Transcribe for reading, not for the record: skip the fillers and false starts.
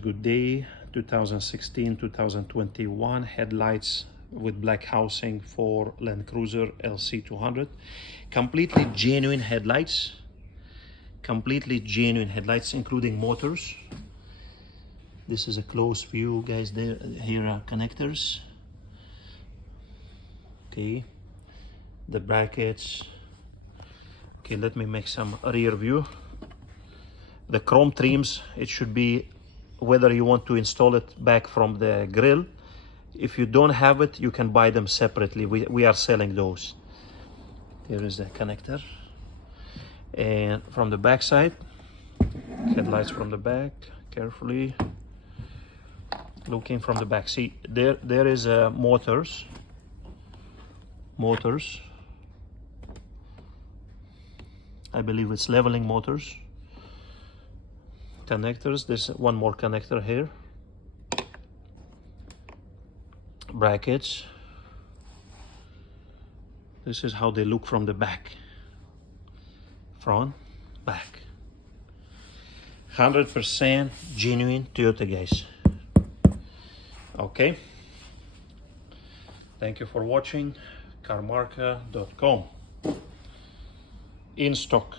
Good day, 2016-2021 headlights with black housing for Land Cruiser LC200. Completely genuine headlights, including motors. This is a close view, guys. Here are connectors. Okay, the brackets. Okay, let me make some rear view. The chrome trims, it should be whether you want to install it back from the grill. If you don't have it, you can buy them separately. We are selling those. Here is the connector. And from the back side, headlights from the back, carefully. Looking from the back. See, there is motors. I believe it's leveling motors. Connectors, there's one more connector here. Brackets. This is how they look from the back. Front, back. 100% genuine Toyota, guys. Okay. Thank you for watching. Carmarca.com. In stock.